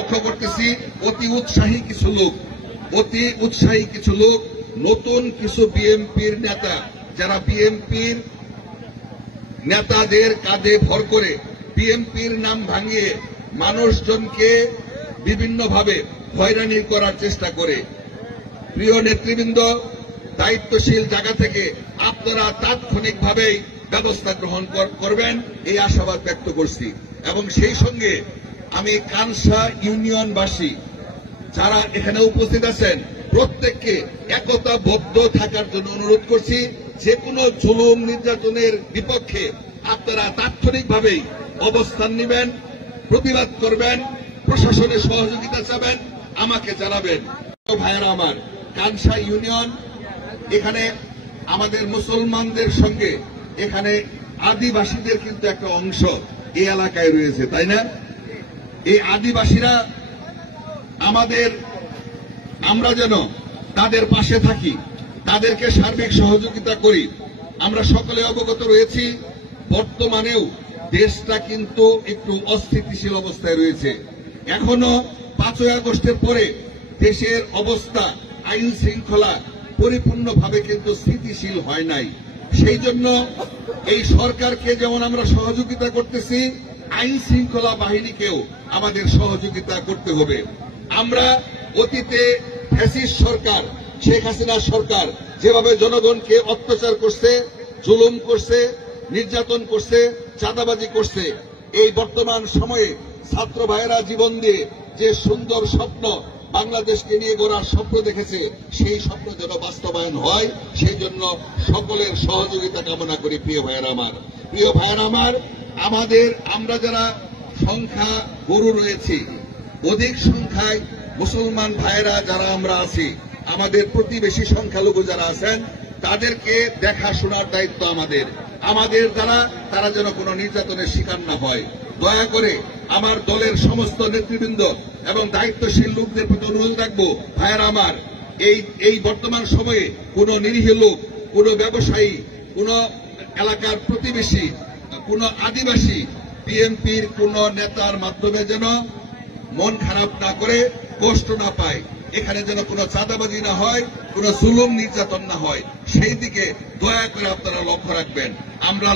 লক্ষ্য করতেছি অতি উৎসাহী কিছু লোক নতুন কিছু বিএনপির নেতা, যারা বিএনপির নেতাদের কাঁধে ভর করে বিএনপির নাম ভাঙিয়ে মানুষজনকে বিভিন্নভাবে হয়রানি করার চেষ্টা করে। প্রিয় নেতৃবৃন্দ, দায়িত্বশীল জায়গা থেকে আপনারা তাৎক্ষণিকভাবেই ব্যবস্থা গ্রহণ করবেন এই আশাবাদ ব্যক্ত করছি। এবং সেই সঙ্গে আমি কানসা ইউনিয়নবাসী যারা এখানে উপস্থিত আছেন প্রত্যেককে একতাবদ্ধ থাকার জন্য অনুরোধ করছি। যে কোনো জুলুম নির্যাতনের বিপক্ষে আপনারা তাৎক্ষণিকভাবেই অবস্থান নেবেন, প্রতিবাদ করবেন, প্রশাসনের সহযোগিতা চাবেন, আমাকে জানাবেন। ভাইয়েরা আমার, কানসা ইউনিয়ন এখানে আমাদের মুসলমানদের সঙ্গে এখানে আদিবাসীদের কিন্তু একটা অংশ এই এলাকায় রয়েছে, তাই না? এই আদিবাসীরা আমরা যেন তাদের পাশে থাকি, তাদেরকে সার্বিক সহযোগিতা করি। আমরা সকলে অবগত রয়েছি বর্তমানেও দেশটা কিন্তু একটু অস্থিতিশীল অবস্থায় রয়েছে। এখনো 5ই আগস্টের পরে দেশের অবস্থা, আইন শৃঙ্খলা পরিপূর্ণভাবে কিন্তু স্থিতিশীল হয় নাই। সেই জন্য এই সরকারকে যেমন আমরা সহযোগিতা করতেছি, আইন শৃঙ্খলা বাহিনীকেও আমাদের সহযোগিতা করতে হবে। আমরা অতীতে ফ্যাসিস্ট সরকার, শেখ হাসিনা সরকার যেভাবে জনগণকে অত্যাচার করছে, জুলুম করছে, নির্যাতন করছে, চাঁদাবাজি করছে, এই বর্তমান সময়ে ছাত্র ভাইয়েরা জীবন দিয়ে যে সুন্দর স্বপ্ন বাংলাদেশকে নিয়ে গড়ার স্বপ্ন দেখেছে, সেই স্বপ্ন যেন বাস্তবায়ন হয়, সেই জন্য সকলের সহযোগিতা কামনা করি। প্রিয় ভাইয়েরা আমার, আমরা যারা সংখ্যা গরু রয়েছি, অধিক সংখ্যায় মুসলমান ভাইয়েরা যারা আমরা আছি, আমাদের প্রতিবেশী সংখ্যালঘু যারা আছেন, তাদেরকে দেখাশোনার দায়িত্ব আমাদের দ্বারা তারা যেন কোনো নির্যাতনের শিকার না হয়। দয়া করে আমার দলের সমস্ত নেতৃবৃন্দ এবং দায়িত্বশীল লোকদের প্রতি অনুরোধ রাখবো, ভাইয়েরা আমার, এই বর্তমান সময়ে কোনো নিরীহ লোক, কোনো ব্যবসায়ী, কোনো এলাকার প্রতিবেশী, কোনো আদিবাসী বিএনপির কোন নেতার মাধ্যমে যেন মন খারাপ না করে, কষ্ট না পায়, এখানে যেন কোনো চাঁদাবাজি না হয়, কোনো জুলুম নির্যাতন না হয়, সেই দিকে দয়া করে আপনারা লক্ষ্য রাখবেন। আমরা